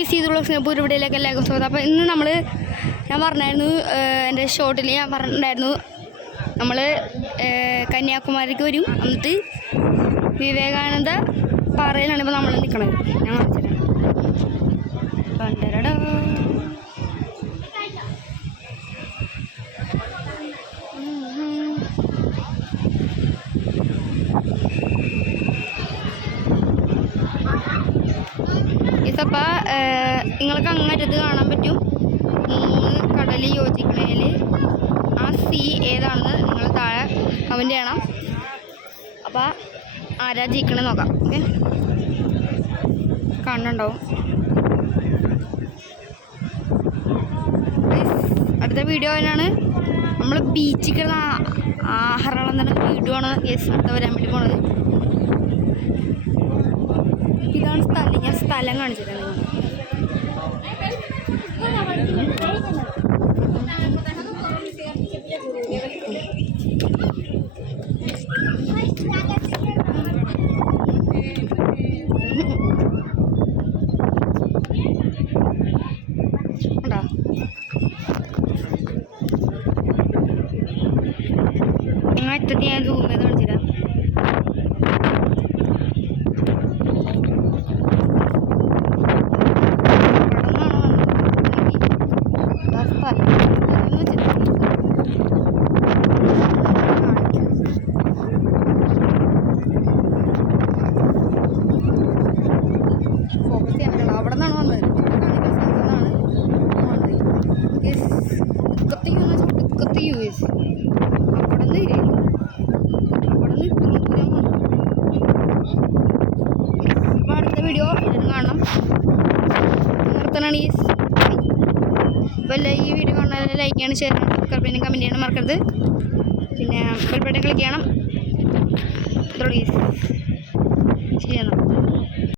ഈ സീതു ബ്ലോഗ്സിനെ പൂർവ്വയിലേക്ക് എല്ലാവർക്കും സ്വാഗതം. അപ്പോൾ ഇന്ന് ഞാൻ പറഞ്ഞായിരുന്നു എൻ്റെ ഷോർട്ടിൽ ഞാൻ പറഞ്ഞിട്ടുണ്ടായിരുന്നു നമ്മൾ കന്യാകുമാരിക്ക് വരും. എന്നിട്ട് വിവേകാനന്ദ പാറയിലാണ് ഇപ്പോൾ നമ്മൾ നിൽക്കണത്. ഞാൻ കണ്ടരടാ ഇതപ്പോൾ നിങ്ങൾക്ക് അങ്ങറ്റത്ത് കാണാൻ പറ്റും 3 കടൽ യോജിക്കണേൽ ആ സീ ഏതാണെന്ന് നിങ്ങൾ താഴെ കമൻറ്റ് ചെയ്യണം. അപ്പോൾ ആരാ ജയിക്കണമെന്ന് നോക്കാം. ഓക്കെ, കാണുന്നുണ്ടാവും. അടുത്ത വീഡിയോ അതിനാണ് നമ്മൾ ബീച്ചിൽ കിടന്ന ആഹാരം തന്നെ വീഡിയോ ആണ് അടുത്ത വരാൻ വേണ്ടി പോണത്. ഇതാണ് സ്ഥലം. ഞാൻ സ്ഥലം കാണിച്ചിട്ടുണ്ട്. അങ്ങനത്തെ ഞാൻ സൂം ചെയ്ത് കാണിച്ചിരാം. ഫോക്കസ് ചെയ്യാൻ പറ്റില്ല. അവിടെ നിന്നാണ് വന്നത്. അടുത്ത വീഡിയോ കാണണം. നിർത്തണമാണ് ഈ. അപ്പോൾ ഈ വീഡിയോ കാണാൻ ലൈക്ക് ചെയ്യണം, ഷെയർ ചെയ്യണം, സബ്സ്ക്രൈബ് ചെയ്യണം, കമൻറ്റ് ചെയ്യണം മറക്കരുത്. പിന്നെ ബെൽ ബട്ടൺ ക്ലിക്ക് ചെയ്യണം. ഇത്രയുള്ളൂ. ശരി എന്നാൽ.